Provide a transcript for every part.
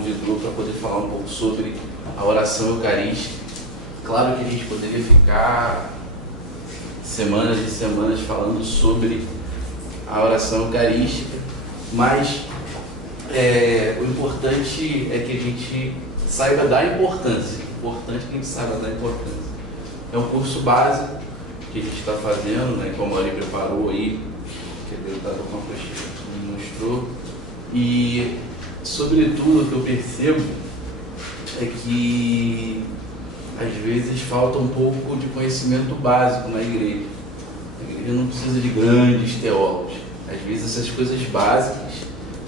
convidou para poder falar um pouco sobre a oração eucarística. Claro que a gente poderia ficar semanas e semanas falando sobre a oração eucarística, mas o importante é que a gente saiba da importância. Importante que a gente saiba da importância. É um curso básico que a gente está fazendo, né, que o Mauri preparou aí, que ele está com uma apostila que me mostrou. E, sobretudo, o que eu percebo é que às vezes falta um pouco de conhecimento básico na igreja. A igreja não precisa de grandes teólogos. Às vezes essas coisas básicas,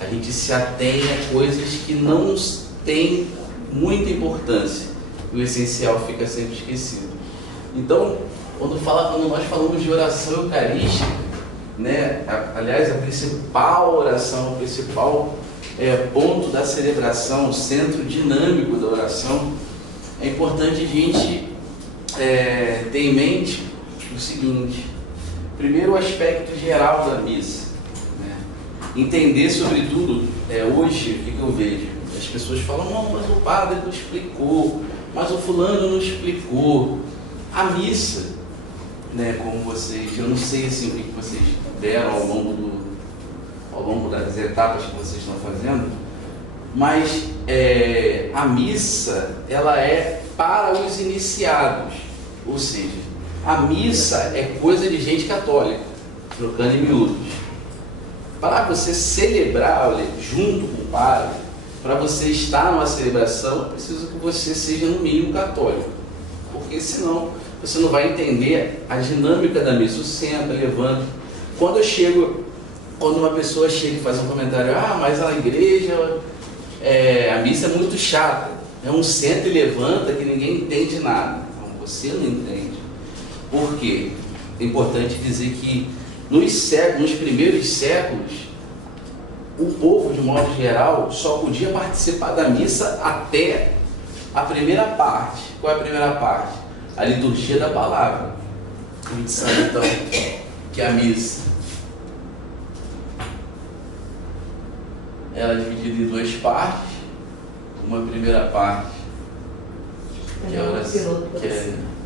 a gente se atém a coisas que não têm muita importância. E o essencial fica sempre esquecido. Então, quando nós falamos de oração eucarística, né, aliás, a principal oração, o principal ponto da celebração, o centro dinâmico da oração, é importante a gente ter em mente o seguinte: primeiro, o aspecto geral da missa, né? Entender, sobretudo, hoje, o que eu vejo? As pessoas falam, não, mas o padre não explicou, mas o fulano não explicou. A missa, né, como vocês, eu não sei assim, o que vocês deram ao longo das etapas que vocês estão fazendo, mas a missa, ela é para os iniciados, ou seja, a missa é coisa de gente católica, trocando em miúdos. Para você celebrar junto com o padre, para você estar numa celebração, é preciso que você seja no mínimo católico, porque senão você não vai entender a dinâmica da missa. Senta, levanta. Quando uma pessoa chega e faz um comentário, mas a igreja, a missa é muito chata, é um senta e levanta que ninguém entende nada. Não, você não entende. Por quê? É importante dizer que nos primeiros séculos, o povo, de modo geral, só podia participar da missa até a primeira parte. Qual é a primeira parte? A liturgia da palavra. A gente sabe então que a missa ela é dividida em duas partes. Uma primeira parte que é a oração.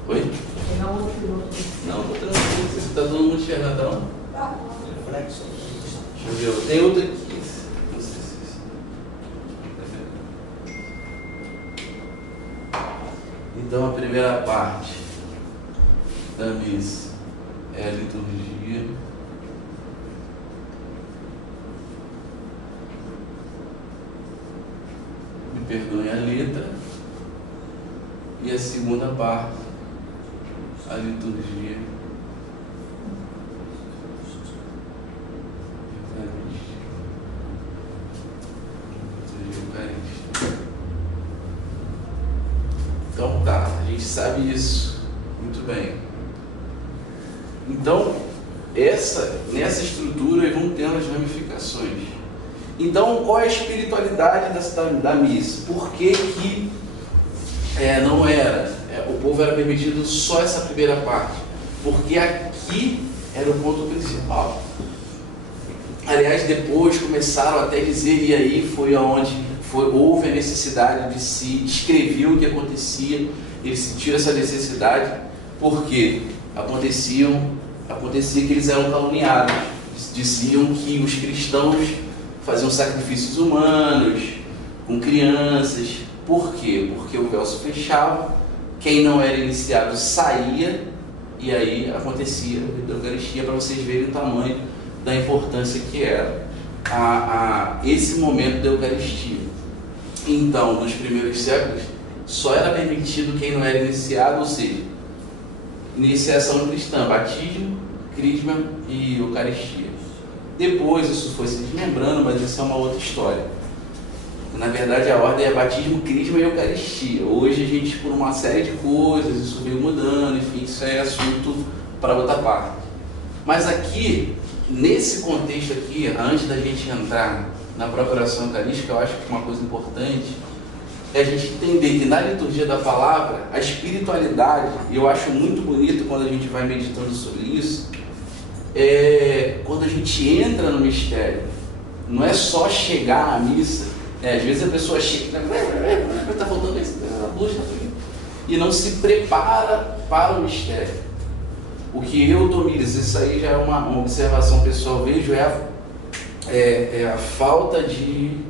Oi? Não, estou tranquilo. Você está todo mundo enxergadão? Deixa eu ver. Tem outra aqui. Não sei se Então a primeira parte da missa é a liturgia. Me perdoem a letra. E a segunda parte, a liturgia eucarística. Então tá, a gente sabe isso muito bem. Então, nessa estrutura vão tendo as ramificações. Então, qual é a espiritualidade da missa? Por que não era? O povo era permitido só essa primeira parte. Porque aqui era o ponto principal. Aliás, depois começaram até a dizer, e aí foi onde houve a necessidade de se escrever o que acontecia. Eles sentiram essa necessidade porque acontecia que eles eram caluniados. Diziam que os cristãos faziam sacrifícios humanos com crianças. Por quê? Porque o véu se fechava, quem não era iniciado saía, e aí acontecia a Eucaristia, para vocês verem o tamanho da importância que era esse momento da Eucaristia. Então, nos primeiros séculos, só era permitido quem não era iniciado, ou seja, iniciação cristã, batismo, crisma e Eucaristia. Depois isso foi se desmembrando, mas isso é uma outra história. Na verdade, a ordem é batismo, crisma e Eucaristia. Hoje a gente, por uma série de coisas, isso veio mudando, enfim, isso é assunto para outra parte. Mas aqui, nesse contexto aqui, antes da gente entrar na própria oração eucarística, eu acho que uma coisa importante é a gente entender que na liturgia da palavra, a espiritualidade, e eu acho muito bonito quando a gente vai meditando sobre isso, quando a gente entra no mistério, não é só chegar na missa Às vezes a pessoa chega, está faltando isso, e não se prepara para o mistério. O que eu, Tomires, isso aí já é uma observação pessoal, vejo, é a falta de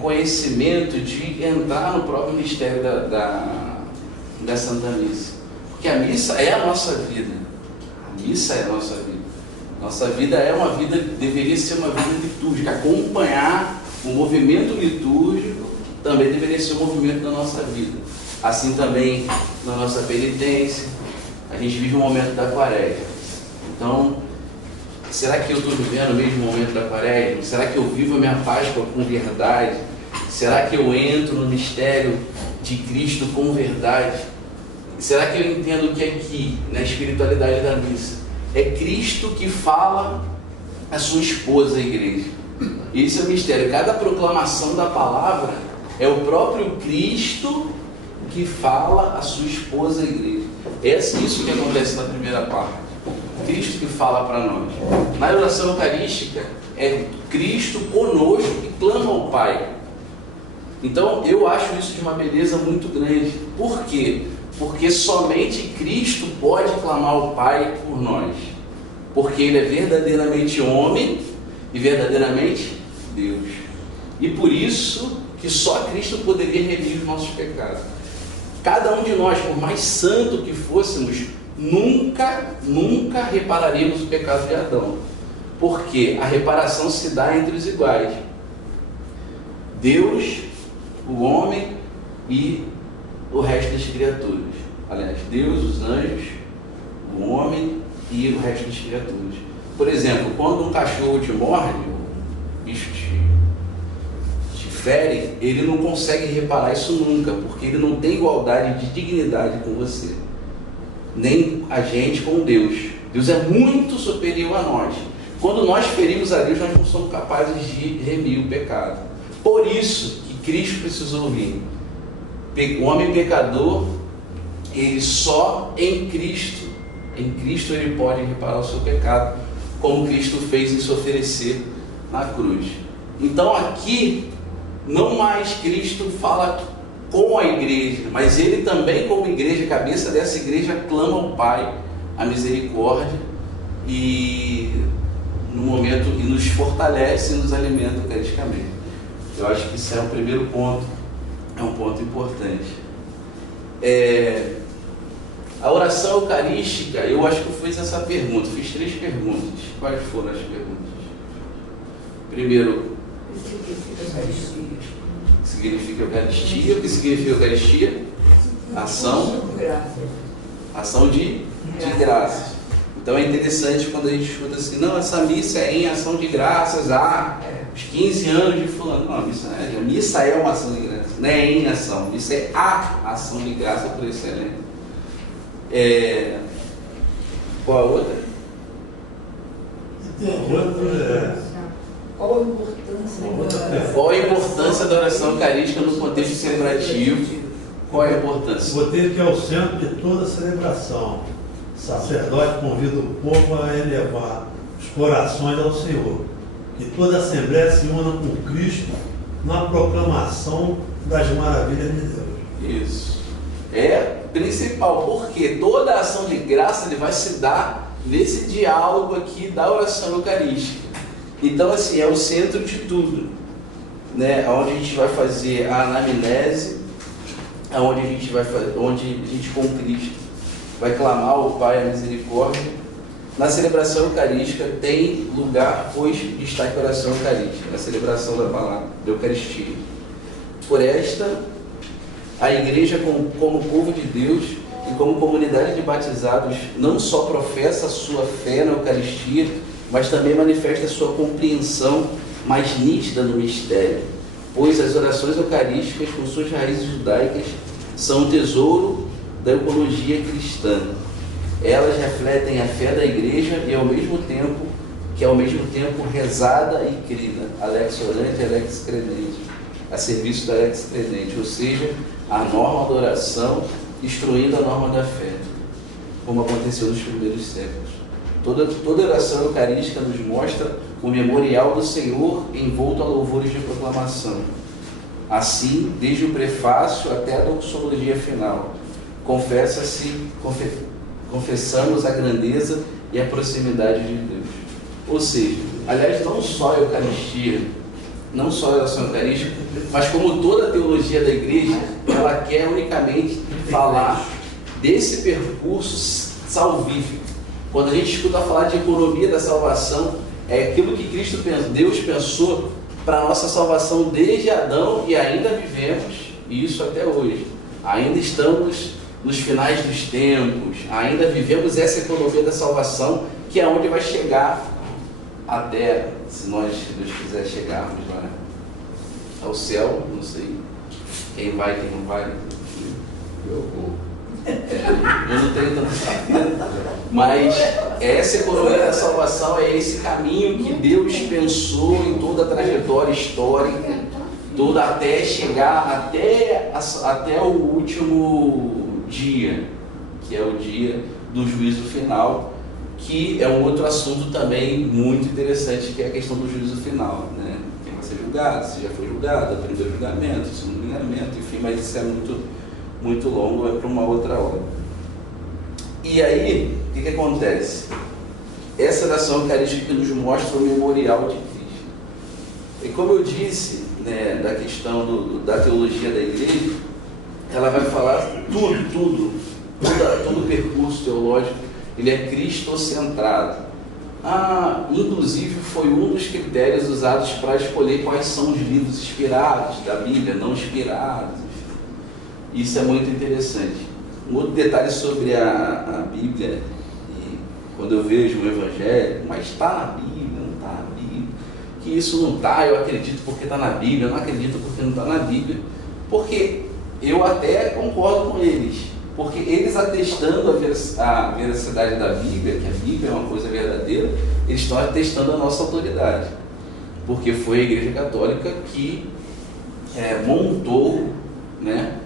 conhecimento, de entrar no próprio mistério da Santa Missa. Porque a missa é a nossa vida. A missa é a nossa vida. Nossa vida deveria ser uma vida litúrgica. Acompanhar o movimento litúrgico também deveria ser o movimento da nossa vida. Assim também na nossa penitência. A gente vive o momento da Quaresma. Então, será que eu estou vivendo o mesmo momento da Quaresma? Será que eu vivo a minha Páscoa com verdade? Será que eu entro no mistério de Cristo com verdade? Será que eu entendo que aqui, na espiritualidade da missa, é Cristo que fala a sua esposa, a igreja? Esse é o mistério. Cada proclamação da palavra é o próprio Cristo que fala a sua esposa, a igreja. É isso que acontece na primeira parte. Cristo que fala para nós. Na oração eucarística, é Cristo conosco que clama ao Pai. Então, eu acho isso de uma beleza muito grande. Por quê? Porque somente Cristo pode clamar ao Pai por nós. Porque Ele é verdadeiramente homem e verdadeiramente Deus. E por isso que só Cristo poderia remir os nossos pecados. Cada um de nós, por mais santo que fôssemos, nunca repararíamos o pecado de Adão. Porque a reparação se dá entre os iguais. Deus, o homem e o resto das criaturas. Aliás, Deus, os anjos, o homem e o resto das criaturas. Por exemplo, quando um cachorro te morde, um bicho te fere, ele não consegue reparar isso nunca, porque ele não tem igualdade de dignidade com você. Nem a gente com Deus. Deus é muito superior a nós. Quando nós ferimos a Deus, nós não somos capazes de remir o pecado. Por isso que Cristo precisou vir. O homem pecador, ele só em Cristo ele pode reparar o seu pecado, como Cristo fez em se oferecer na cruz. Então aqui, não mais Cristo fala com a igreja, mas ele também, como igreja, cabeça dessa igreja, clama ao Pai a misericórdia e no momento e nos fortalece e nos alimenta eucaristicamente. Eu acho que isso é o primeiro ponto, é um ponto importante. A oração eucarística, eu acho que eu fiz essa pergunta, fiz 3 perguntas. Quais foram as perguntas? Primeiro, significa Eucaristia. O que significa Eucaristia? Ação de graças. Então é interessante quando a gente escuta assim, não, essa missa é em ação de graças há os 15 anos de fulano. Não, a missa é uma ação de graças, não é em ação, missa é a ação de graça por excelência. Qual a outra? Qual a importância da oração eucarística no contexto celebrativo? Qual é a importância? O boteiro que é o centro de toda a celebração. O sacerdote convida o povo a elevar os corações ao Senhor. Que toda a Assembleia se una com Cristo na proclamação das maravilhas de Deus. Isso. É principal, porque toda a ação de graça ele vai se dar nesse diálogo aqui da oração eucarística. Então, assim, é o centro de tudo, né? Onde a gente vai fazer a anamnese, onde a gente com Cristo vai clamar ao Pai a misericórdia. Na celebração eucarística tem lugar, pois destaque a oração eucarística, a celebração da palavra, da Eucaristia. Por esta, a igreja, como povo de Deus e como comunidade de batizados, não só professa a sua fé na Eucaristia, mas também manifesta a sua compreensão mais nítida no mistério, pois as orações eucarísticas, com suas raízes judaicas, são o tesouro da ecologia cristã. Elas refletem a fé da igreja e ao mesmo tempo rezada e crida, alex orante e alex credente, a serviço da alex credente, ou seja, a norma da oração instruindo a norma da fé, como aconteceu nos primeiros séculos. Toda oração eucarística nos mostra o memorial do Senhor envolto a louvores de proclamação. Assim, desde o prefácio até a doxologia final, confessamos a grandeza e a proximidade de Deus. Ou seja, aliás, não só a Eucaristia, não só a oração eucarística, mas como toda a teologia da igreja, ela quer unicamente falar desse percurso salvífico. Quando a gente escuta falar de economia da salvação, é aquilo que Deus pensou para a nossa salvação desde Adão, e ainda vivemos isso até hoje. Ainda estamos nos finais dos tempos, ainda vivemos essa economia da salvação, que é onde vai chegar até, se Deus quiser chegarmos lá ao céu, não sei quem vai, quem não vai. Eu não tenho tanto saber, mas essa economia da salvação é esse caminho que Deus pensou em toda a trajetória histórica, toda até chegar até o último dia, que é o dia do juízo final, que é um outro assunto também muito interessante, que é a questão do juízo final, né? Quem vai ser julgado, se já foi julgado, o primeiro julgamento, o segundo julgamento, enfim, mas isso é muito longo, é para uma outra hora. E aí, o que acontece? Essa oração eucarística que nos mostra o memorial de Cristo. E como eu disse, né, da questão da teologia da igreja, ela vai falar todo o percurso teológico, ele é cristocentrado. Inclusive foi um dos critérios usados para escolher quais são os livros inspirados da Bíblia, não inspirados. Isso é muito interessante. Um outro detalhe sobre a Bíblia, e quando eu vejo um evangelho, mas está na Bíblia, não está na Bíblia, que isso não está, eu acredito porque está na Bíblia, eu não acredito porque não está na Bíblia, porque eu até concordo com eles, porque eles atestando a veracidade da Bíblia, que a Bíblia é uma coisa verdadeira, eles estão atestando a nossa autoridade, porque foi a Igreja Católica que montou, né,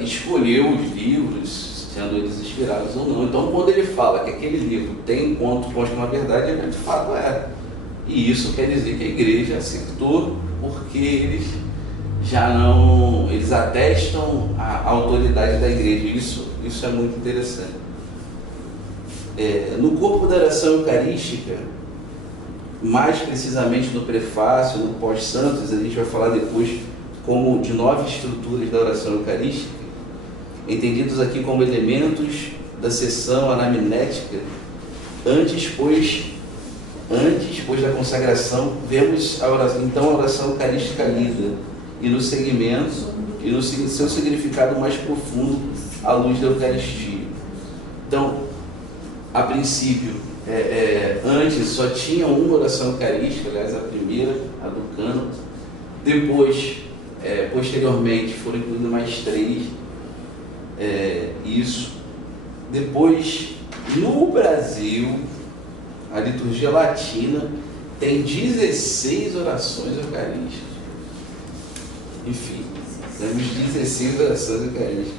escolheu os livros, sendo eles inspirados ou não. Então, quando ele fala que aquele livro tem consta uma verdade, ele de fato é. E isso quer dizer que a igreja acertou, porque eles eles atestam a autoridade da igreja. Isso é muito interessante. No corpo da oração eucarística, mais precisamente no prefácio, no pós-santos, a gente vai falar depois como de 9 estruturas da oração eucarística, entendidos aqui como elementos da sessão anamnética. Antes, pois da consagração, vemos a oração eucarística lida, e no segmento, e no seu significado mais profundo, à luz da Eucaristia. Então, a princípio, antes só tinha uma oração eucarística, aliás, a primeira, a do cânon. Depois, posteriormente, foram incluídas mais 3. Isso. Depois, no Brasil, a liturgia latina tem 16 orações eucarísticas. Enfim, temos 16 orações eucarísticas.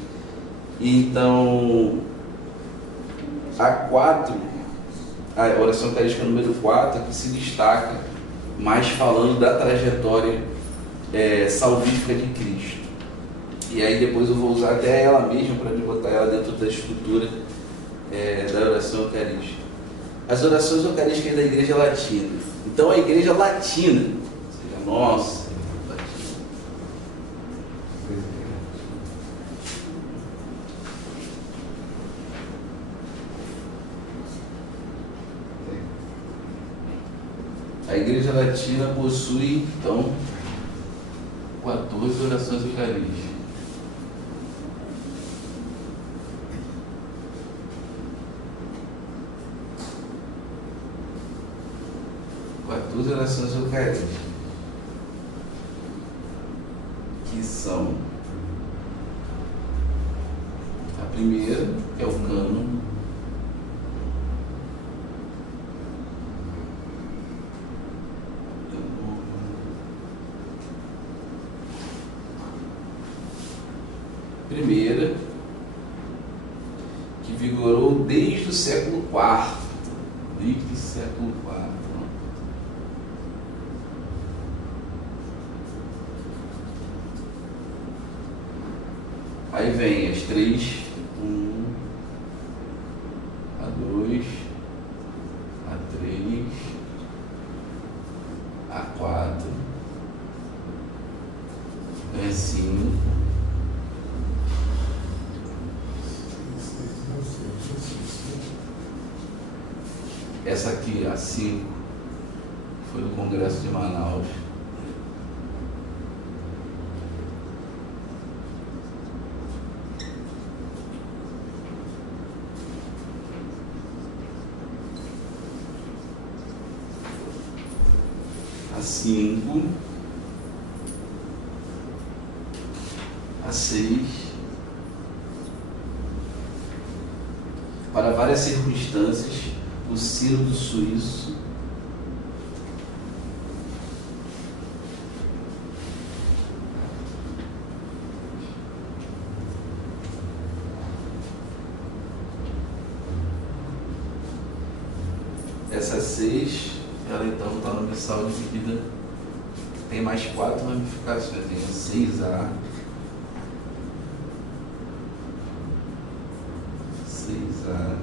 Então, a oração eucarística número 4, que se destaca mais falando da trajetória salvífica de Cristo. E aí depois eu vou usar até ela mesma para botar ela dentro da estrutura da oração eucarística. As orações eucarísticas da Igreja Latina. Então a Igreja Latina, ou seja, nossa, a Igreja Latina possui, então, 14 orações eucarísticas. Orações eucarísticas, que são a primeira, que é o cânon, primeira, que vigorou desde o século IV, desde o século IV. Aí vem as 3, 1, a 2, a 3, a 4, a 5, essa aqui, a 5, foi do Congresso de Manaus. A 5, a 6, para várias circunstâncias, o sínodo suíço, essa 6, ela então está no missal dividida, tem mais 4 ramificações, tem a 6A, 6A,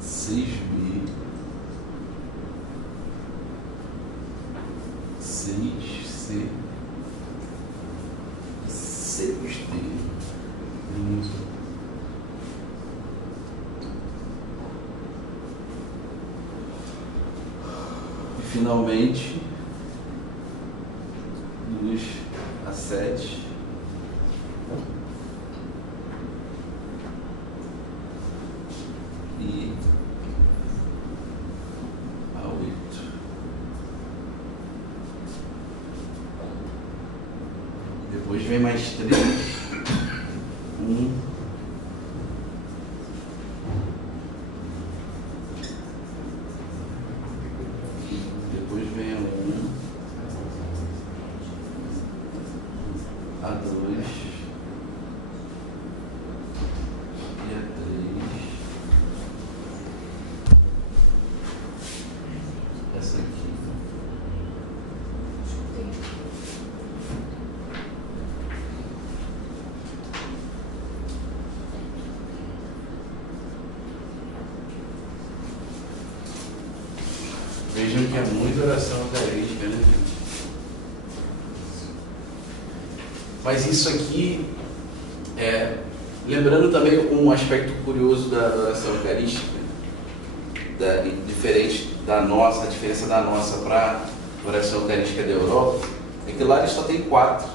6B, 6C, 6D. E finalmente, dos a 7. E a 8. Depois vem mais 3. 1. Depois vem a 1. A 2. E a 3. Essa aqui. Vejam que é muita oração eucarística, né, gente? Mas isso aqui lembrando também um aspecto curioso da oração eucarística, diferente da nossa, a diferença da nossa para a oração eucarística da Europa, é que lá eles só tem 4.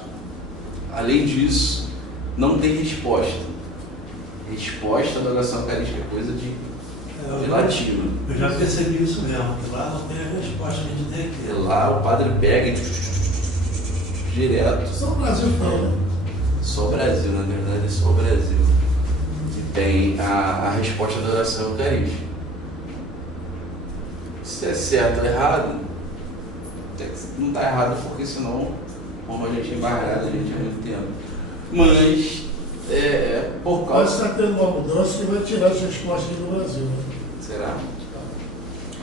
Além disso, não tem resposta. Resposta da oração eucarística é coisa de latino. Eu já percebi isso mesmo, que lá não tem a resposta que a gente tem aqui. Lá o padre pega e direto. Só o Brasil fala. Só o Brasil, na verdade, é só o Brasil que tem a resposta da oração eucarística. Se é certo ou errado, não está errado, porque senão, como a gente é embargado, a gente há muito tempo. Mas, por Pode causa... estar tendo uma mudança que vai tirar as respostas do Brasil. Né? Será?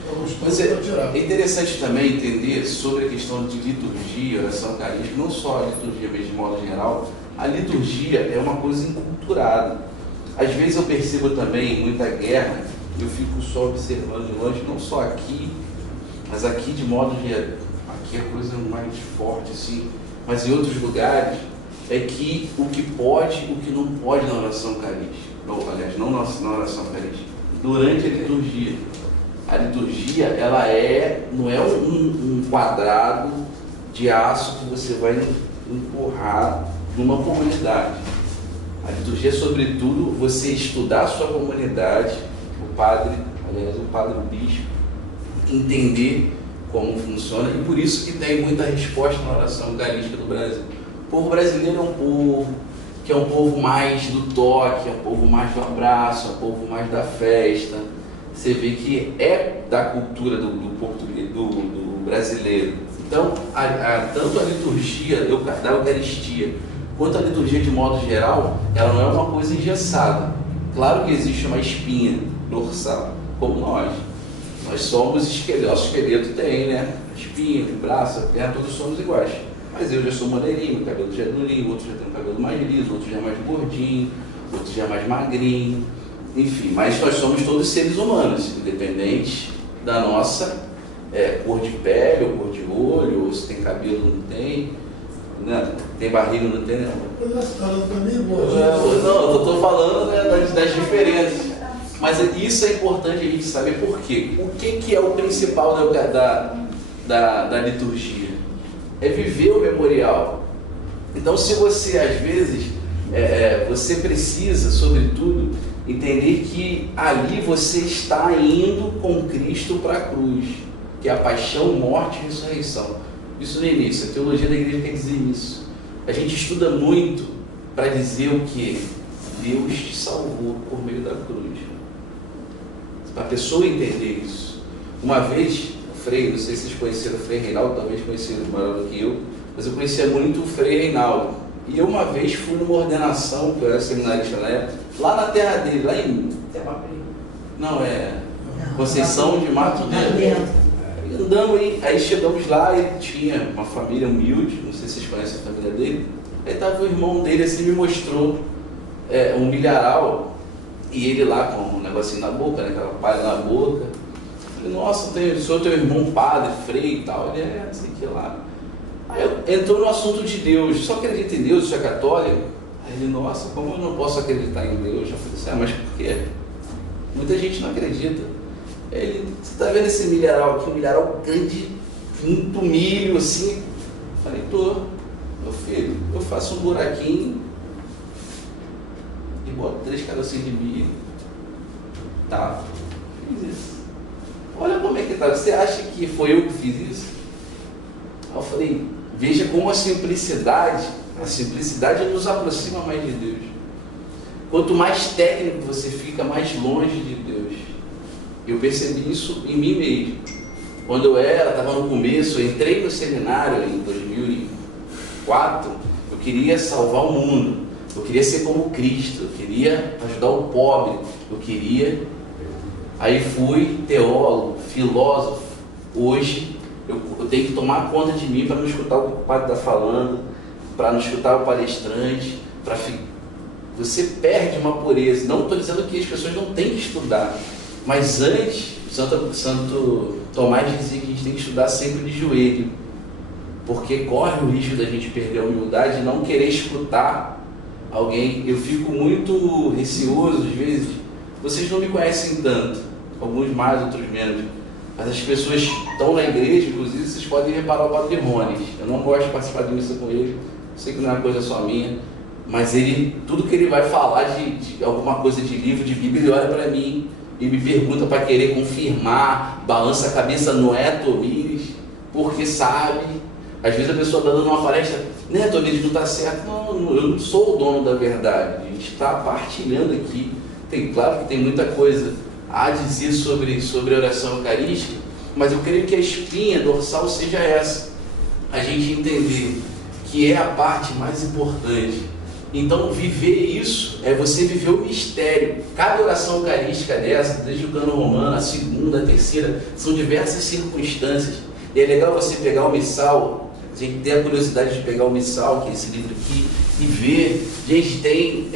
Vamos Mas tirar. é interessante também entender sobre a questão de liturgia, oração eucarística, não só a liturgia, mas de modo geral. A liturgia é uma coisa enculturada. Às vezes eu percebo também muita guerra, eu fico só observando de longe, não só aqui, mas aqui de modo geral, aqui é a coisa mais forte assim, mas em outros lugares, é que o que pode, o que não pode na oração eucarística, aliás, não na oração eucarística, durante a liturgia. A liturgia, ela não é um quadrado de aço que você vai empurrar numa comunidade. A liturgia é, sobretudo, você estudar a sua comunidade, o padre bispo, entender como funciona, e por isso que tem muita resposta na oração eucarística do Brasil. O povo brasileiro é um povo que é um povo mais do toque, é um povo mais do abraço, é um povo mais da festa. Você vê que é da cultura do português, do brasileiro. Então, tanto a liturgia da Eucaristia quanto a liturgia de modo geral, ela não é uma coisa engessada. Claro que existe uma espinha dorsal, como nós. Nós somos esqueleto, nosso esqueleto tem, né? Espinha, braço, perna, todos somos iguais. Mas eu já sou moreninho, meu cabelo já é durinho, outro já tem um cabelo mais liso, outro já é mais gordinho, outro já é mais magrinho, enfim, mas nós somos todos seres humanos, independente da nossa cor de pele, ou cor de olho, ou se tem cabelo ou não tem, né? Tem barriga ou não tem, né? Não, eu estou falando, né, das diferenças. Mas isso é importante a gente saber por quê. O que é o principal da liturgia? É viver o memorial. Então, se você, às vezes, você precisa, sobretudo, entender que ali você está indo com Cristo para a cruz, que é a paixão, morte e ressurreição. Isso no início, a teologia da igreja quer dizer isso. A gente estuda muito para dizer o que? Deus te salvou por meio da cruz. Para a pessoa entender isso. Uma vez, o Frei, não sei se vocês conheceram o Frei Reinaldo, talvez conheceram maior do que eu, mas eu conhecia muito o Frei Reinaldo. E eu uma vez fui numa ordenação, que eu era seminarista na época, lá na terra dele, lá em... Não, Conceição de Mato Dentro. Andamos aí chegamos lá e tinha uma família humilde, não sei se vocês conhecem a família dele. Aí estava o irmão dele, assim, me mostrou um milharal, e ele lá com um negocinho na boca, né, aquela palha na boca. Eu falei, nossa, sou teu irmão padre, Frei e tal. Ele não sei o que lá. Aí entrou no assunto de Deus, só acredita em Deus, você é católico? Aí ele, nossa, como eu não posso acreditar em Deus? Eu falei assim, mas por quê? Muita gente não acredita. Ele, você está vendo esse milharal aqui, um milharal grande, muito milho assim? Eu falei, meu filho, eu faço um buraquinho e boto 3 carocinhos de milho. Tá, fiz isso. Olha como é que tá, você acha que foi eu que fiz isso? Aí eu falei, veja como a simplicidade nos aproxima mais de Deus. Quanto mais técnico você fica, mais longe de Deus. Eu percebi isso em mim mesmo. Quando eu estava no começo, eu entrei no seminário em 2004, eu queria salvar o mundo, eu queria ser como Cristo, eu queria ajudar o pobre, Aí fui teólogo, filósofo. Hoje eu tenho que tomar conta de mim para não escutar o que o padre está falando, para não escutar o palestrante, você perde uma pureza. Não estou dizendo que as pessoas não têm que estudar, mas antes, Santo Tomás dizia que a gente tem que estudar sempre de joelho, porque corre o risco da gente perder a humildade e não querer escutar alguém. Eu fico muito receoso, às vezes, vocês não me conhecem tanto, alguns mais, outros menos, mas as pessoas estão na igreja, inclusive vocês podem reparar o Padre Rones. Eu não gosto de participar de missa com ele, sei que não é uma coisa só minha, mas tudo que ele vai falar de alguma coisa de livro, de Bíblia, ele olha para mim e me pergunta para querer confirmar, balança a cabeça, não é, Tomires, porque sabe. Às vezes a pessoa está dando uma palestra, né, Tomires, não está certo. Não, eu não sou o dono da verdade, a gente está partilhando aqui. Claro que tem muita coisa a dizer sobre a oração eucarística, mas eu creio que a espinha dorsal seja essa, a gente entender que é a parte mais importante. Então, viver isso é você viver o mistério. Cada oração eucarística dessa, desde o cano romano, a segunda, a terceira, são diversas circunstâncias. E é legal você pegar o missal, a gente tem a curiosidade de pegar o missal, que é esse livro aqui, e ver. Gente, tem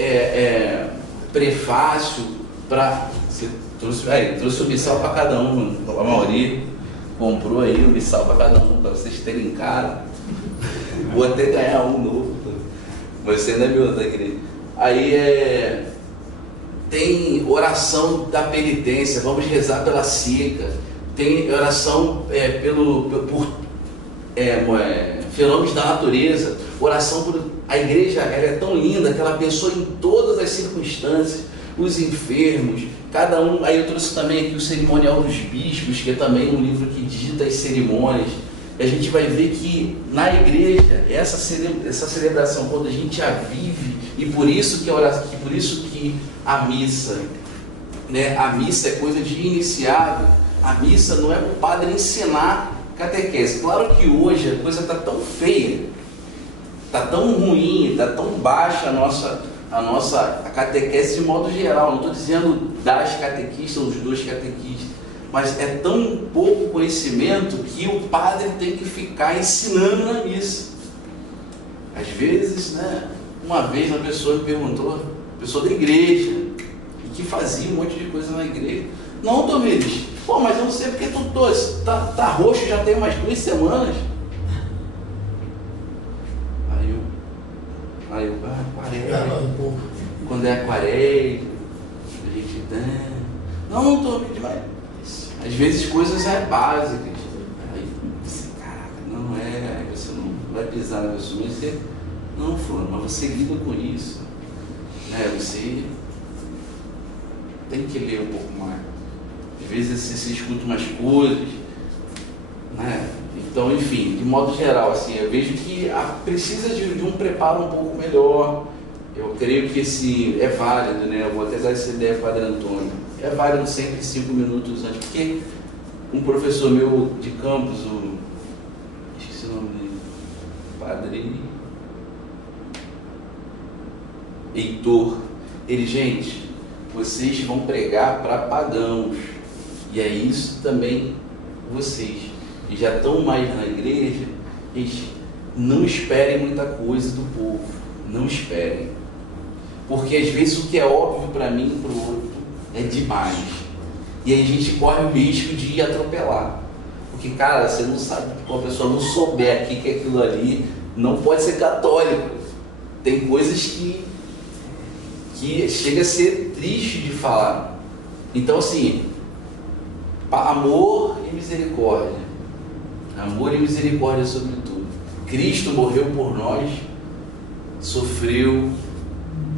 prefácio para... Trouxe o missal para cada um, a maioria comprou aí o missal para cada um, para vocês terem em cara. Vou até ganhar um novo. Você não é meu da igreja. Aí tem oração da penitência, vamos rezar pela seca. Tem oração por fenômenos da natureza. Oração por... A igreja ela é tão linda que ela pensou em todas as circunstâncias, os enfermos, cada um. Aí eu trouxe também aqui o Cerimonial dos Bispos, que é também um livro que digita as cerimônias. A gente vai ver que na igreja, essa celebração, quando a gente a vive, e por isso que a missa, né? A missa é coisa de iniciado, a missa não é para o padre ensinar catequese. Claro que hoje a coisa está tão feia, está tão ruim, está tão baixa a nossa catequese de modo geral. Não estou dizendo das catequistas ou dos 2 catequistas, mas é tão pouco conhecimento que o padre tem que ficar ensinando na missa. Às vezes, né, uma vez uma pessoa me perguntou, pessoa da igreja, e que fazia um monte de coisa na igreja. Não, Tomiris, pô, mas eu não sei porque tu tá roxo já tem umas 2 semanas. Aí eu aquarela. Quando é aquarela, a gente não, Tomiris, mas às vezes coisas básicas. Aí você, caraca, não é, aí você não vai pisar na pessoa, mas você, não, fulano, mas você lida com isso. Né? Você tem que ler um pouco mais. Às vezes você escuta umas coisas, né? Então, enfim, de modo geral, assim, eu vejo que precisa de um preparo um pouco melhor. Eu creio que esse é válido, né? Eu vou até dar essa ideia para o Padre Antônio. É válido sempre 5 minutos antes, porque um professor meu de campus, esqueci o nome dele, Padre Heitor, ele, gente, vocês vão pregar para pagãos, e é isso também vocês, que já estão mais na igreja, gente, não esperem muita coisa do povo, não esperem, porque às vezes o que é óbvio para mim e para o outro é demais, e aí a gente corre o risco de atropelar, porque, cara, você não sabe, se uma pessoa não souber aqui que aquilo ali não pode ser católico, tem coisas que chega a ser triste de falar. Então, assim, amor e misericórdia. Amor e misericórdia sobre tudo. Cristo morreu por nós, sofreu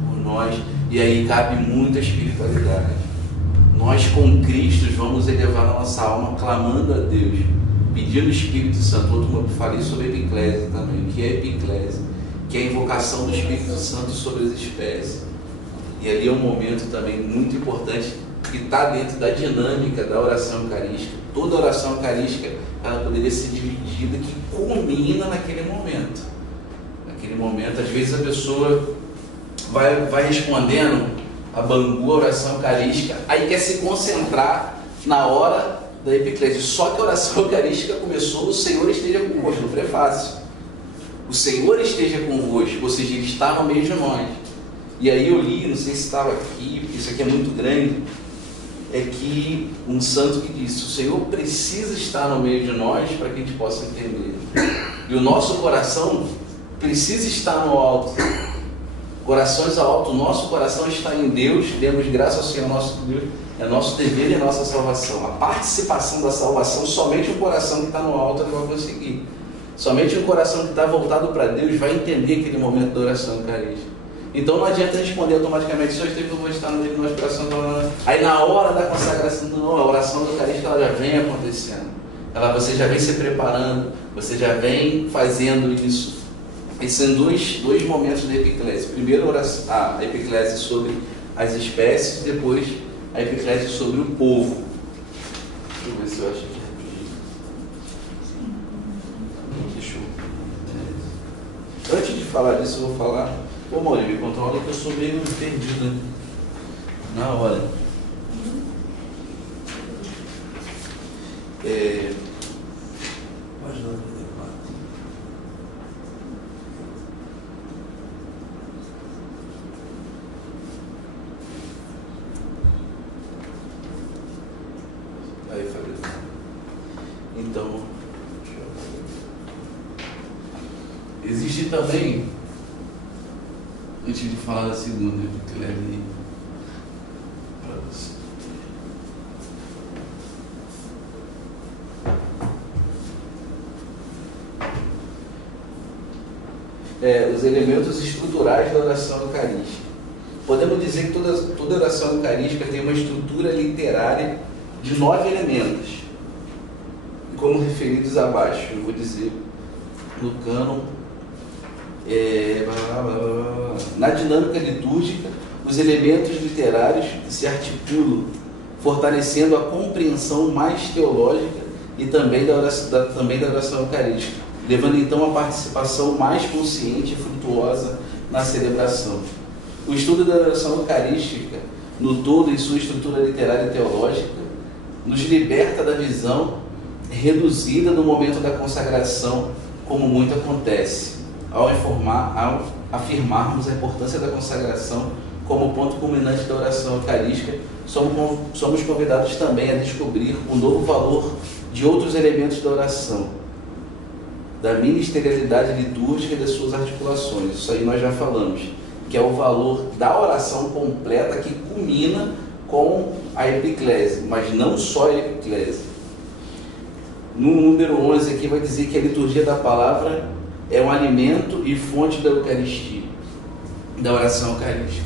por nós, e aí cabe muita espiritualidade. Nós com Cristo vamos elevar a nossa alma clamando a Deus, pedindo o Espírito Santo. Outro eu falei sobre a epiclésia também. O que é a epiclésia? Que é a invocação do Espírito Santo sobre as espécies. E ali é um momento também muito importante que está dentro da dinâmica da oração eucarística. Toda oração eucarística ela poderia ser dividida, que culmina naquele momento. Naquele momento, às vezes a pessoa vai respondendo a bangu, a oração eucarística, aí quer se concentrar na hora da epiclésia. Só que a oração eucarística começou, o Senhor esteja convosco, no prefácio. O Senhor esteja convosco, ou seja, Ele está no meio de nós. E aí eu li, não sei se estava aqui, porque isso aqui é muito grande, é que um santo que disse, o Senhor precisa estar no meio de nós para que a gente possa entender. E o nosso coração precisa estar no alto. Corações ao alto, o nosso coração está em Deus, demos graças ao Senhor nosso Deus, é nosso dever e nossa salvação. A participação da salvação, somente o coração que está no alto ele vai conseguir. Somente o coração que está voltado para Deus vai entender aquele momento da oração eucarística. Então não adianta responder automaticamente, Senhor, eu vou estar no meio do nosso coração. Aí na hora da consagração, não, a oração eucarística ela já vem acontecendo. Você já vem se preparando, você já vem fazendo isso. Esses são dois momentos da epiclésia. Primeiro a epiclésia sobre as espécies, depois a epiclésia sobre o povo. Deixa eu ver se eu acho aqui rapidinho. Deixa eu... Antes de falar disso, eu vou falar... Ô Maurício, me controla que eu sou meio perdido, né? Na hora. Página 34. Aí, Fabrício. Então, existe também, antes de falar da segunda, que leve aí para você. Os elementos estruturais da oração eucarística. Podemos dizer que toda oração eucarística tem uma estrutura literária de 9 elementos, como referidos abaixo. Eu vou dizer no cânon. Na dinâmica litúrgica, os elementos literários se articulam, fortalecendo a compreensão mais teológica e também da oração eucarística, levando então a participação mais consciente e frutuosa na celebração. O estudo da oração eucarística, no todo em sua estrutura literária e teológica, nos liberta da visão reduzida no momento da consagração, como muito acontece. ao afirmarmos a importância da consagração como ponto culminante da oração eucarística, somos convidados também a descobrir o novo valor de outros elementos da oração, da ministerialidade litúrgica e das suas articulações. Isso aí nós já falamos, que é o valor da oração completa que culmina com a epiclese, mas não só a epiclese. No número 11 aqui vai dizer que a liturgia da palavra é um alimento e fonte da Eucaristia, da oração eucarística.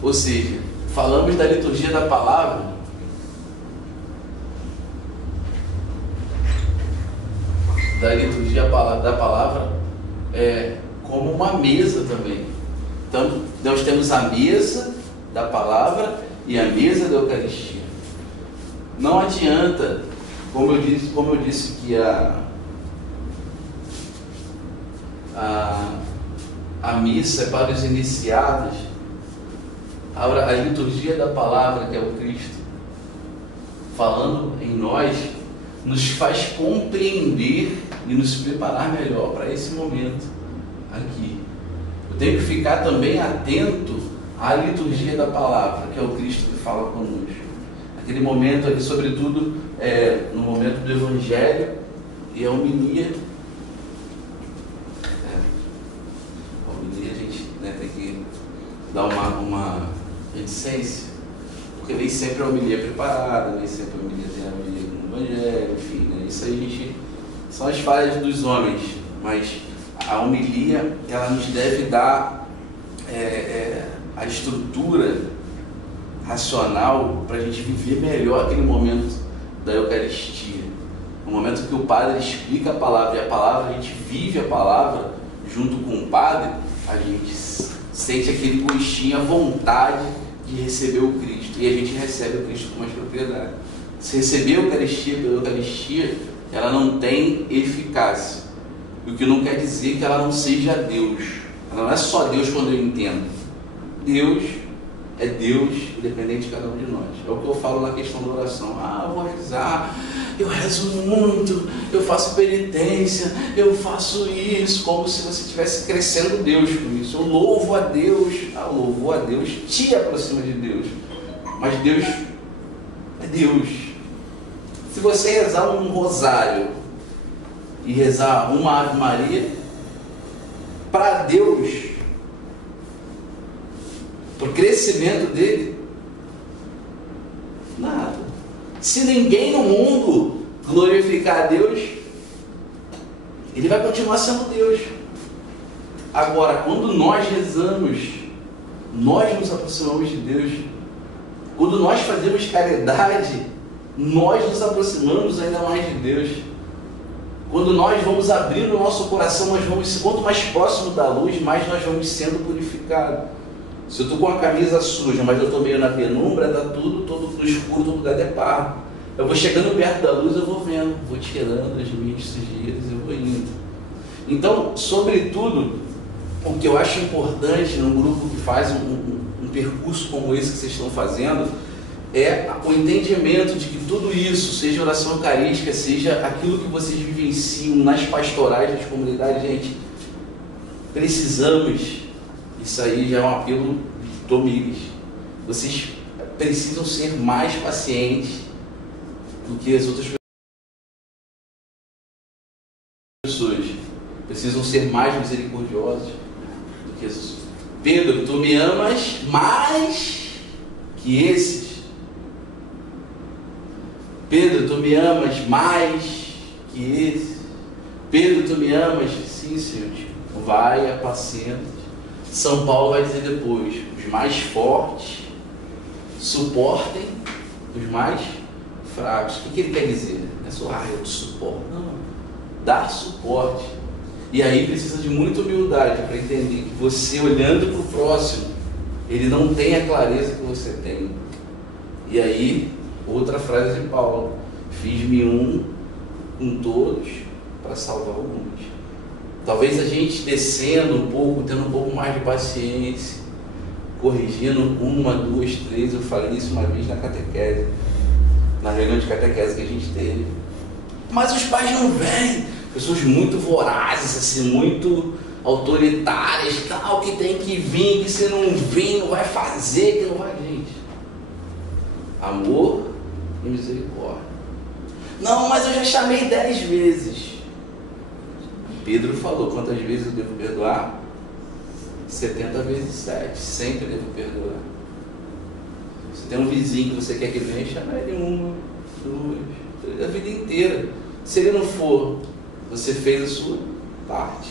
Ou seja, falamos da liturgia da palavra da palavra como uma mesa também. Então, nós temos a mesa da palavra e a mesa da Eucaristia. Não adianta, como eu disse que a missa é para os iniciados, a liturgia da palavra, que é o Cristo, falando em nós, nos faz compreender e nos preparar melhor para esse momento aqui. Eu tenho que ficar também atento à liturgia da palavra, que é o Cristo que fala conosco. Aquele momento ali, sobretudo, no momento do Evangelho e a homilia. A homilia a gente tem que dar uma reticência, porque nem sempre a homilia é preparada, nem sempre a homilia tem a homilia no Evangelho, enfim, isso aí são as falhas dos homens, mas a homilia, ela nos deve dar a estrutura racional para a gente viver melhor aquele momento da Eucaristia. No momento que o padre explica a palavra e a palavra, a gente vive a palavra junto com o padre, a gente sente aquele gostinho, a vontade de receber o Cristo, e a gente recebe o Cristo com mais propriedade. Se receber a Eucaristia pela Eucaristia, ela não tem eficácia, o que não quer dizer que ela não seja Deus. Ela não é só Deus quando eu entendo. Deus é Deus, independente de cada um de nós. É o que eu falo na questão da oração. Eu vou rezar, eu rezo muito, eu faço penitência, eu faço isso, como se você estivesse crescendo Deus com isso. Eu louvo a Deus, louvor a Deus te aproxima de Deus. Mas Deus é Deus. Se você rezar um rosário e rezar uma Ave Maria, para Deus, para o crescimento dele, nada. Se ninguém no mundo glorificar a Deus, ele vai continuar sendo Deus. Agora, quando nós rezamos, nós nos aproximamos de Deus. Quando nós fazemos caridade, nós nos aproximamos ainda mais de Deus. Quando nós vamos abrindo o nosso coração, nós vamos, quanto mais próximo da luz, mais nós vamos sendo purificados. Se eu estou com a camisa suja, mas eu estou meio na penumbra, dá tudo, todo no escuro, todo lugar é pardo. Eu vou chegando perto da luz, eu vou vendo, vou tirando as minhas sujeiras, eu vou indo. Então, sobretudo, o que eu acho importante num grupo que faz um percurso como esse que vocês estão fazendo, é o entendimento de que tudo isso, seja oração eucarística, seja aquilo que vocês vivenciam nas pastorais das comunidades, gente, precisamos, isso aí já é um apelo do Mires, vocês precisam ser mais pacientes do que as outras pessoas, precisam ser mais misericordiosos do que as outras. Pedro, tu me amas mais que esses. Pedro, tu me amas mais que esse. Pedro, tu me amas? Sim, Senhor. Vai, apacenta. São Paulo vai dizer depois, os mais fortes suportem os mais fracos. O que ele quer dizer? Não é só, eu te suporto. Não, dar suporte. E aí precisa de muita humildade para entender que você, olhando para o próximo, ele não tem a clareza que você tem. E aí, outra frase de Paulo: fiz-me um com todos para salvar alguns. Talvez a gente descendo um pouco, tendo um pouco mais de paciência, corrigindo uma, duas, três. Eu falei isso uma vez na catequese, na reunião de catequese que a gente teve. Mas os pais não vêm. Pessoas muito vorazes, assim, muito autoritárias, tal, que tem que vir, que se não vir não vai fazer, que não vai, gente. Amor e misericórdia. Não, mas eu já chamei 10 vezes. Pedro falou, quantas vezes eu devo perdoar? 70 vezes 7, sempre devo perdoar. Se tem um vizinho que você quer que venha, chama ele 1, 2, 3, a vida inteira. Se ele não for, você fez a sua parte.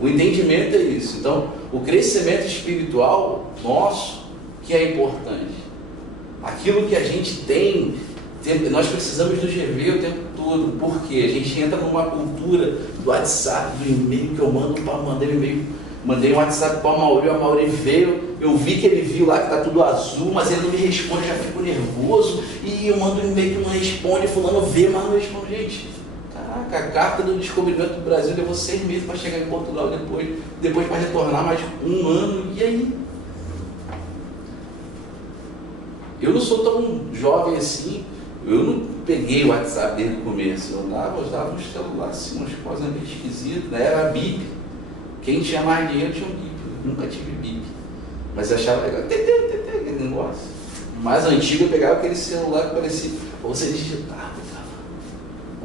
O entendimento é isso. Então, o crescimento espiritual nosso, que é importante. Aquilo que a gente tem, nós precisamos do GV o tempo todo. Por quê? A gente entra numa cultura do WhatsApp, do e-mail que eu mandei um WhatsApp para o Mauri veio, eu vi que ele viu lá que está tudo azul, mas ele não me responde, já fico nervoso, e eu mando um e-mail que não responde, fulano vê, mas não responde. Gente, caraca, a carta do descobrimento do Brasil levou 6 meses para chegar em Portugal, depois para retornar mais 1 ano, e aí? Eu não sou tão jovem assim, eu não peguei o WhatsApp desde o começo, eu usava um celular assim, umas coisas meio esquisitas, né? Era bip. Quem tinha mais dinheiro tinha um bip, eu nunca tive bip. Mas eu achava legal, aquele negócio. Mais antigo eu pegava aquele celular que parecia, você digitava,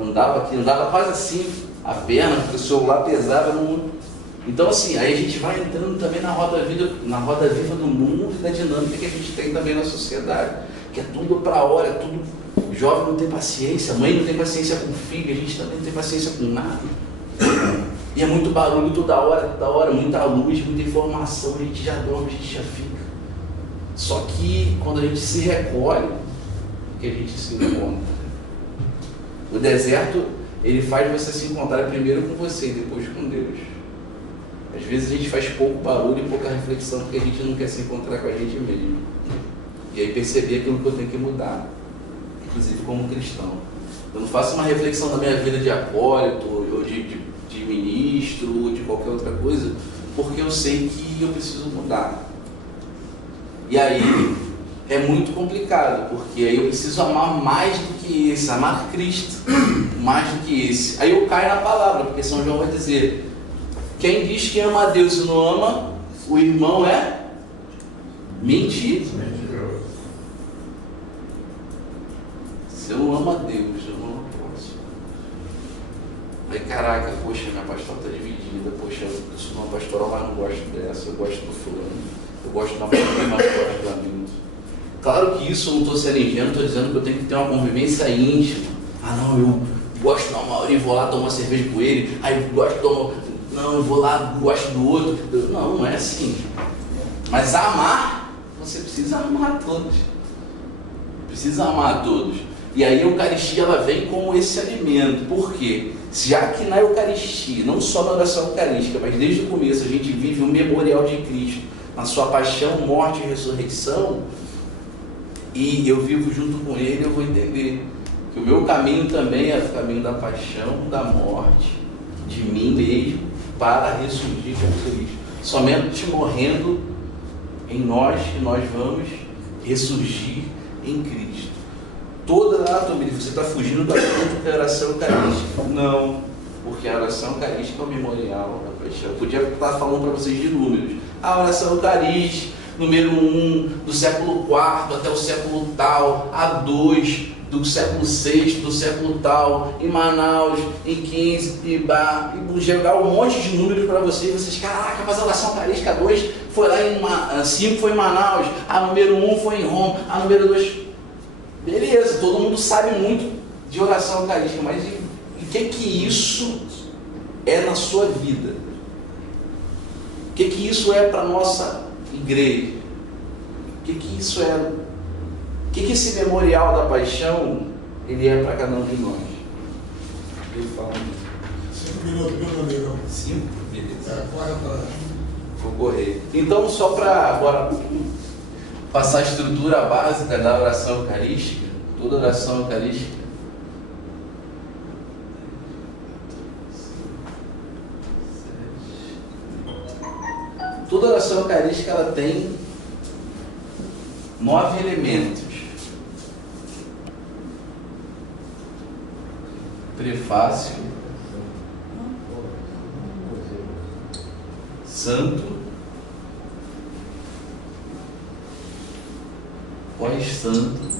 andava aqui, andava quase assim, a perna, porque o celular pesava no... Então assim, aí a gente vai entrando também na roda viva do mundo e da dinâmica que a gente tem também na sociedade, que é tudo para a hora, é tudo... Jovem não tem paciência, mãe não tem paciência com filho, a gente também não tem paciência com nada. E é muito barulho toda hora, muita luz, muita informação, a gente já dorme, a gente já fica. Só que quando a gente se recolhe, que a gente se encontra. O deserto, ele faz você se encontrar primeiro com você e depois com Deus. Às vezes a gente faz pouco barulho e pouca reflexão porque a gente não quer se encontrar com a gente mesmo. E aí perceber aquilo que eu tenho que mudar, inclusive como cristão. Eu não faço uma reflexão da minha vida de acólito, ou de ministro, ou de qualquer outra coisa, porque eu sei que eu preciso mudar. E aí é muito complicado, porque aí eu preciso amar mais do que esse, amar Cristo mais do que esse. Aí eu caio na palavra, porque São João vai dizer, quem diz que ama a Deus e não ama o irmão é mentiroso. Se eu não amo a Deus, eu não amo o próximo. Aí caraca, poxa, minha pastoral está dividida, poxa, eu sou uma pastoral, mas não gosto dessa, eu gosto do fulano, eu gosto da pastoral, mas não gosto do amigo. Claro que isso eu não estou sendo ingênuo, estou dizendo que eu tenho que ter uma convivência íntima. Ah não, eu gosto do Mauri, vou lá tomar uma cerveja com ele, aí eu gosto de não, eu vou lá, gosto do outro. Não, não é assim. Mas amar, você precisa amar a todos. Precisa amar a todos. E aí a Eucaristia ela vem como esse alimento. Por quê? Já que na Eucaristia, não só na oração eucarística, mas desde o começo a gente vive o memorial de Cristo, na sua paixão, morte e ressurreição, e eu vivo junto com Ele, eu vou entender que o meu caminho também é o caminho da paixão, da morte, de mim mesmo, para ressurgir com Cristo. Somente morrendo em nós que nós vamos ressurgir em Cristo. Toda a anatomia, você está fugindo do assunto da oração eucarística. Não, porque a oração eucarística é o memorial da paixão. Eu podia estar falando para vocês de números. A oração eucarística, número 1, do século IV até o século tal, a 2, do século VI, do século tal, em Manaus, em 15, e jogar um monte de números para vocês, caraca, mas a oração eucarística 2 foi lá em 5 foi em Manaus, a número 1 foi em Roma, a número 2, beleza, todo mundo sabe muito de oração eucarística, mas o que isso é na sua vida? O que isso é para a nossa igreja? O que isso é? O que esse memorial da paixão ele é para cada um de nós? Ele fala 5 minutos, meu amigo. 5? Beleza. Agora Vou correr. Então, só para agora passar a estrutura básica da oração eucarística, toda oração eucarística. Toda oração eucarística ela tem 9 elementos. Prefácio, santo, pós-santo,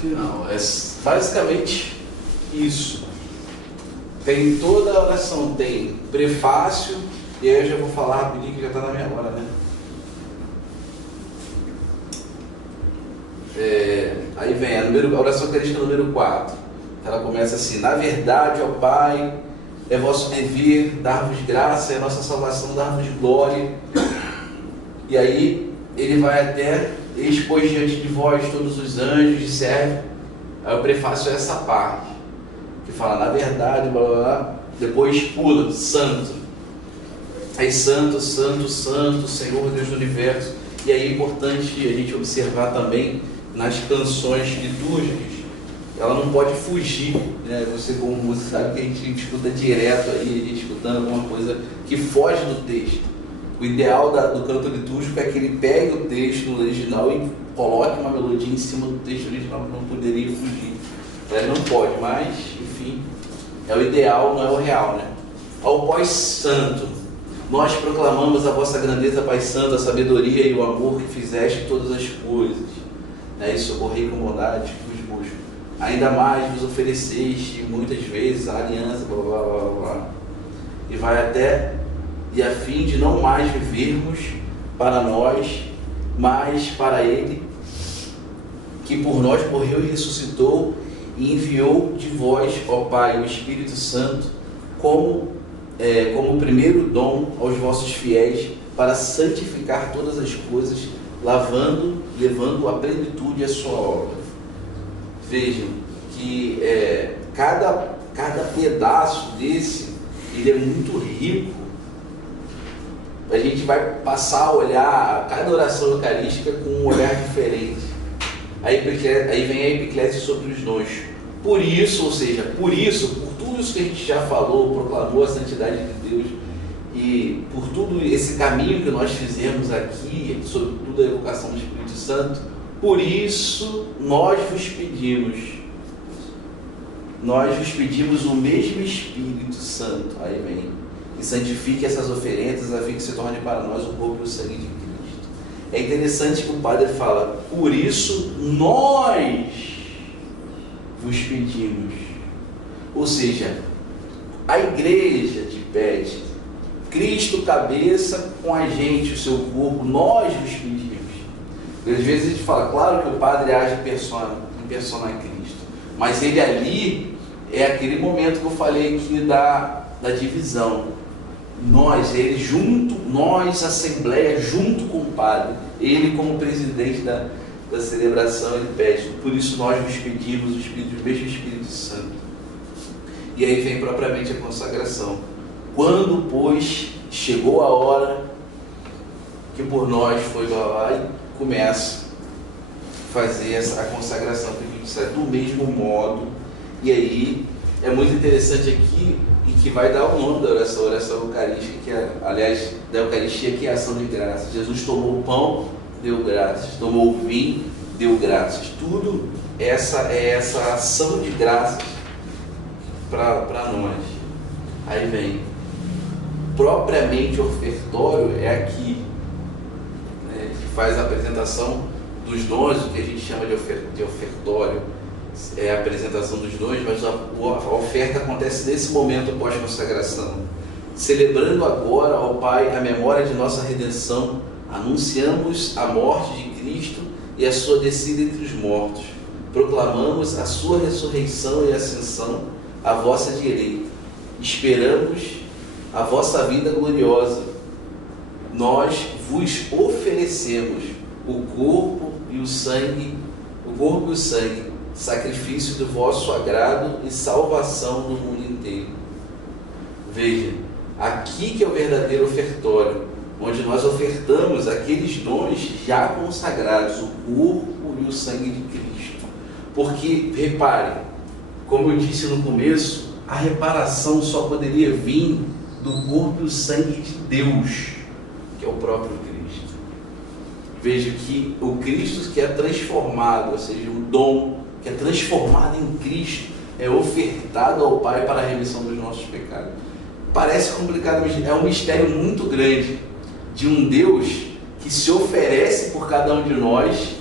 final. É basicamente isso. Tem toda a oração, tem prefácio, e aí eu já vou falar rapidinho que já está na minha hora, né? Aí vem a oração eucarística número 4. Ela começa assim: na verdade, ó Pai, é vosso dever dar-vos graça, é a nossa salvação dar-vos glória. E aí ele vai até expor diante de vós todos os anjos de serve. Aí o prefácio é essa parte que fala na verdade, blá blá blá. Depois pula santo. Aí santo, santo, santo, Senhor Deus do universo. E aí é importante a gente observar também nas canções litúrgicas, ela não pode fugir, né? Você, como músico, sabe que a gente escuta direto aí, a gente escutando alguma coisa que foge do texto. O ideal do canto litúrgico é que ele pegue o texto no original e coloque uma melodia em cima do texto original, que não poderia fugir. Ele não pode, mas, enfim, é o ideal, não é o real, né? Ao pós-santo, nós proclamamos a vossa grandeza, Pai Santo, a sabedoria e o amor que fizeste todas as coisas. E socorrei com bondade que vos busco. Ainda mais vos ofereceste muitas vezes a aliança, blá blá blá blá. E vai até, e a fim de não mais vivermos para nós, mas para Ele, que por nós morreu e ressuscitou, e enviou de vós, ó Pai, o Espírito Santo, como primeiro dom aos vossos fiéis, para santificar todas as coisas, levando a plenitude a sua obra. Vejam que cada pedaço desse, ele é muito rico. A gente vai passar a olhar cada oração eucarística com um olhar diferente. Aí vem a epiclese sobre os nós. Por isso, por tudo isso que a gente já falou, proclamou a santidade de Deus, e por todo esse caminho que nós fizemos aqui, sobretudo a evocação do Espírito Santo, por isso nós vos pedimos o mesmo Espírito Santo, aí vem, que santifique essas oferendas, a fim que se torne para nós o corpo e o sangue de Cristo. É interessante que o Padre fala, por isso nós vos pedimos. Ou seja, a igreja te pede, Cristo cabeça com a gente, o seu corpo, nós vos pedimos. Às vezes a gente fala, claro que o Padre age em persona Cristo, mas ele ali é aquele momento que eu falei aqui da divisão. Nós, Assembleia, junto com o Padre, ele como presidente da celebração, ele pede, por isso nós vos pedimos o mesmo Espírito Santo. E aí vem propriamente a consagração. Quando, pois, chegou a hora que por nós foi lá e começa a fazer a consagração que a gente sai do mesmo modo. E aí é muito interessante aqui e que vai dar o nome da oração eucarística, que é, aliás, da Eucaristia, que é a ação de graças. Jesus tomou o pão, deu graças, tomou o vinho, deu graças. Tudo essa ação de graças para nós. Aí vem, propriamente ofertório é aqui, né, que faz a apresentação dos dons, o que a gente chama de ofertório, é a apresentação dos dons, mas a oferta acontece nesse momento pós-consagração. Celebrando agora ao Pai a memória de nossa redenção, anunciamos a morte de Cristo e a sua descida entre os mortos. Proclamamos a sua ressurreição e ascensão à vossa direita. Esperamos a vossa vida gloriosa. Nós vos oferecemos o corpo e o sangue, sacrifício do vosso agrado e salvação do mundo inteiro. Veja, aqui que é o verdadeiro ofertório, onde nós ofertamos aqueles dons já consagrados, o corpo e o sangue de Cristo. Porque, repare, como eu disse no começo, a reparação só poderia vir do corpo e o sangue de Deus, que é o próprio Cristo. Veja que o Cristo que é transformado, ou seja, o dom que é transformado em Cristo, é ofertado ao Pai para a remissão dos nossos pecados. Parece complicado, mas é um mistério muito grande de um Deus que se oferece por cada um de nós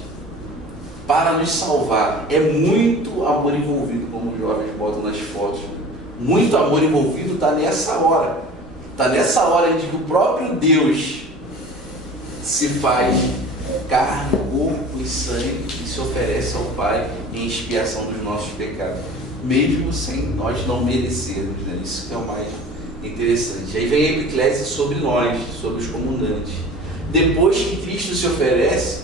para nos salvar. É muito amor envolvido, como os jovens botam nas fotos. Muito amor envolvido está nessa hora. Está nessa hora de que o próprio Deus se faz carne, corpo e sangue e se oferece ao Pai em expiação dos nossos pecados, mesmo sem nós não merecermos, né? Isso que é o mais interessante. Aí vem a epiclese sobre nós, sobre os comungantes. Depois que Cristo se oferece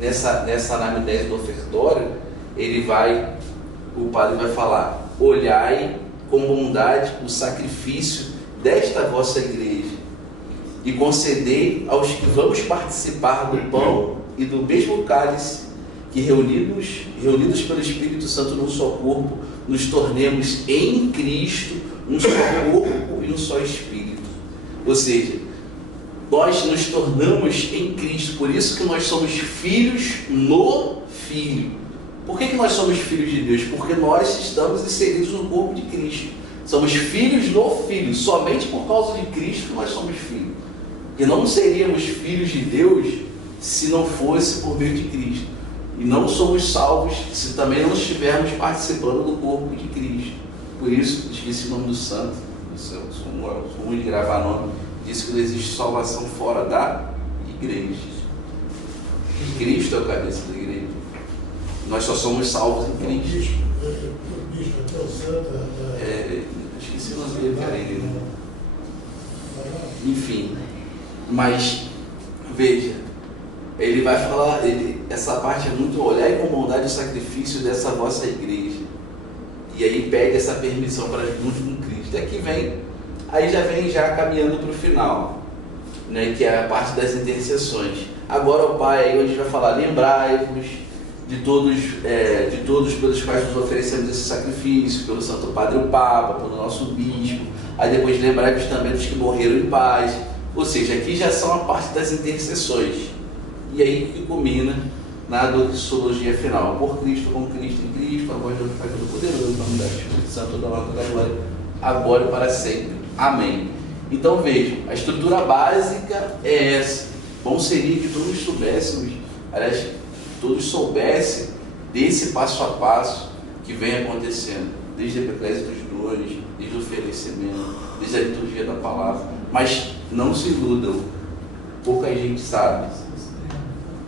nessa anamnese do ofertório, o padre vai falar: olhai com bondade o sacrifício desta vossa igreja e concedei aos que vamos participar do pão e do mesmo cálice, que reunidos pelo Espírito Santo num só corpo, nos tornemos em Cristo um só corpo e um só Espírito. Ou seja, nós nos tornamos em Cristo, por isso que nós somos filhos no Filho. Por que nós somos filhos de Deus? Porque nós estamos inseridos no corpo de Cristo. Somos filhos no Filho, somente por causa de Cristo que nós somos filhos. E não seríamos filhos de Deus se não fosse por meio de Cristo. E não somos salvos se também não estivermos participando do corpo de Cristo. Por isso, esqueci o nome do santo, sou ruim de gravar nome, disse que não existe salvação fora da igreja. Cristo é o cabeça da igreja. Nós só somos salvos em Cristo. O bispo, até o santo. Esqueci o nome dele, cara. Enfim, mas veja, ele vai falar, essa parte é muito: olhar com bondade o sacrifício dessa vossa igreja. E aí pede essa permissão para junto com Cristo. Aqui vem, aí já caminhando para o final, né, que é a parte das intercessões. Agora o Pai, aí onde vai falar: lembrai-vos de todos pelos quais nos oferecemos esse sacrifício, pelo Santo Padre o Papa, pelo nosso Bispo. Aí depois lembrai-vos também dos que morreram em paz. Ou seja, aqui já são a parte das intercessões. E aí que culmina na doxologia final: por Cristo, com Cristo, em Cristo, a voz do Pai Todo-Poderoso, em nome do Espírito Santo, toda a honra, toda a glória, agora e para sempre. Amém. Então vejam, a estrutura básica é essa. Bom seria que todos soubéssemos, aliás, todos soubessem desse passo a passo que vem acontecendo, desde a epiclese dos dons, desde o oferecimento, desde a liturgia da palavra. Mas não se iludam, pouca gente sabe.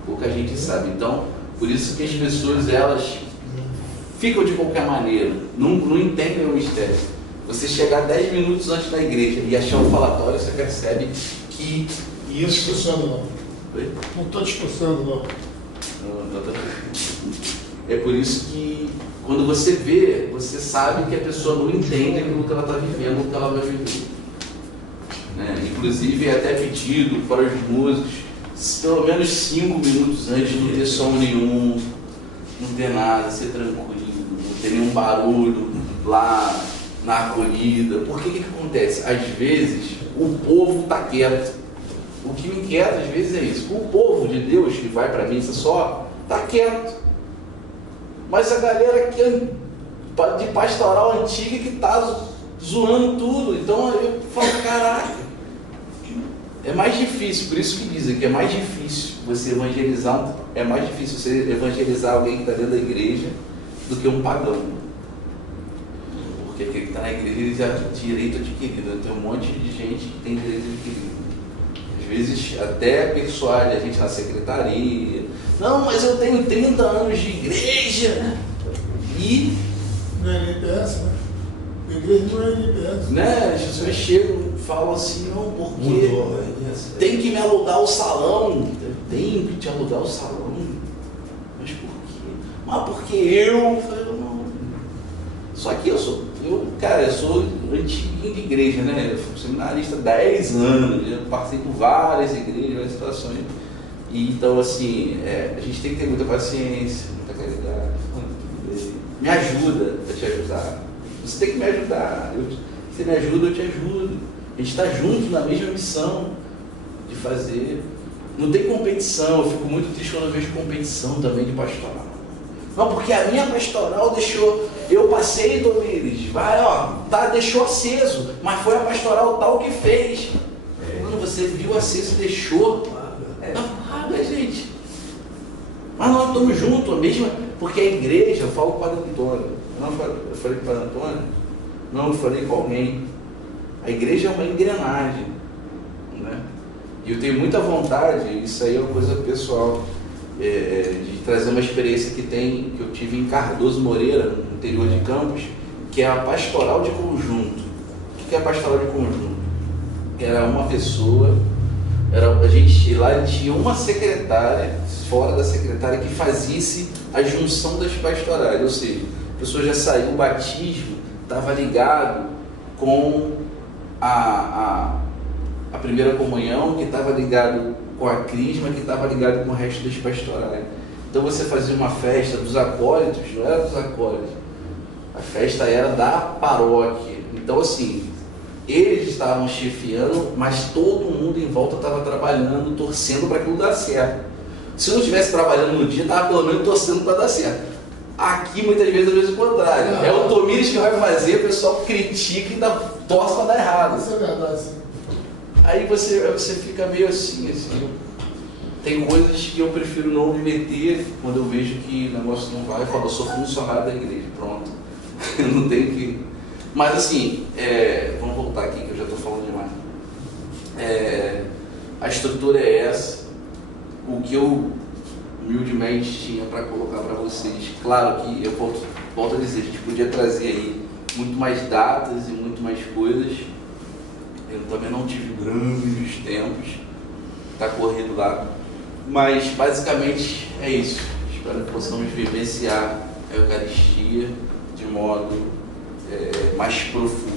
Pouca gente sabe. Então, por isso que as pessoas, elas ficam de qualquer maneira, não entendem o mistério. Você chegar 10 minutos antes da igreja e achar um falatório, você percebe que Não estou discussando, não. Oi? Não estou discussando, não. É por isso que quando você vê, você sabe que a pessoa não entende aquilo que ela está vivendo, o que ela vai viver. né? Inclusive é até pedido para os músicos, pelo menos 5 minutos antes, não ter som nenhum, não ter nada, ser tranquilo, não ter nenhum barulho lá na acolhida. Porque o que acontece? Às vezes o povo está quieto. O que me inquieta às vezes é isso. O povo de Deus que vai para a missa só está quieto. Mas a galera que de pastoral antiga que está zoando tudo. Então eu falo, caraca, é mais difícil, por isso que dizem que é mais difícil você evangelizar, é mais difícil você evangelizar alguém que está dentro da igreja do que um pagão. Porque aquele que está na igreja ele já tem direito adquirido. Tem um monte de gente que tem direito adquirido. Às vezes até persuade a gente na secretaria. Não, mas eu tenho 30 anos de igreja. E não é NPS, né? A igreja não é NPS. Né? As pessoas chegam e falam assim, não, porque tem que me alugar o salão. Tem que te alugar o salão. Mas por quê? Mas porque eu não. Só que eu sou antiguinho de igreja, né? Eu fui seminarista há 10 anos, eu passei por várias igrejas, várias situações. E, então, assim, a gente tem que ter muita paciência, muita caridade. Me ajuda a te ajudar. Você tem que me ajudar. Você me ajuda, eu te ajudo. A gente está junto na mesma missão de fazer. Não tem competição. Eu fico muito triste quando eu vejo competição também de pastoral. Não, porque a minha pastoral deixou. Eu passei, Domires, vai, ó, tá, deixou aceso, mas foi a pastoral tal que fez. Quando você viu aceso e deixou, não paga, gente. Mas nós estamos juntos, a mesma. Porque a igreja, eu falo para o Padre Antônio, eu falei para o Padre Antônio, não, eu falei com alguém. A igreja é uma engrenagem, né? E eu tenho muita vontade, isso aí é uma coisa pessoal, de trazer uma experiência que eu tive em Cardoso Moreira, no interior de Campos, que é a pastoral de conjunto. O que é a pastoral de conjunto? Era uma pessoa, lá tinha uma secretária, fora da secretária, que fazia a junção das pastorais, ou seja, a pessoa já saiu, o batismo estava ligado com a primeira comunhão, que estava ligado com a crisma, que estava ligado com o resto das pastorais. Então você fazia uma festa dos acólitos, não era dos acólitos, a festa era da paróquia. Então assim, eles estavam chefiando, mas todo mundo em volta estava trabalhando, torcendo para aquilo dar certo. Se eu não estivesse trabalhando no dia, estava pelo menos torcendo para dar certo. Aqui, muitas vezes, o contrário. É o Tomires que vai fazer, o pessoal critica e ainda torce para dar errado. Isso é verdade, sim. Aí você fica meio assim. Tem coisas que eu prefiro não me meter quando eu vejo que o negócio não vai. Eu falo, eu sou funcionário da igreja, pronto. Eu não tenho que... Mas assim, vamos voltar aqui que eu já estou falando demais. A estrutura é essa. O que eu humildemente tinha para colocar para vocês. Claro que eu volto a dizer, a gente podia trazer aí muito mais datas e muito mais coisas. Eu também não tive grandes tempos, está corrido lá. Mas basicamente é isso. Espero que possamos vivenciar a Eucaristia de modo mais profundo.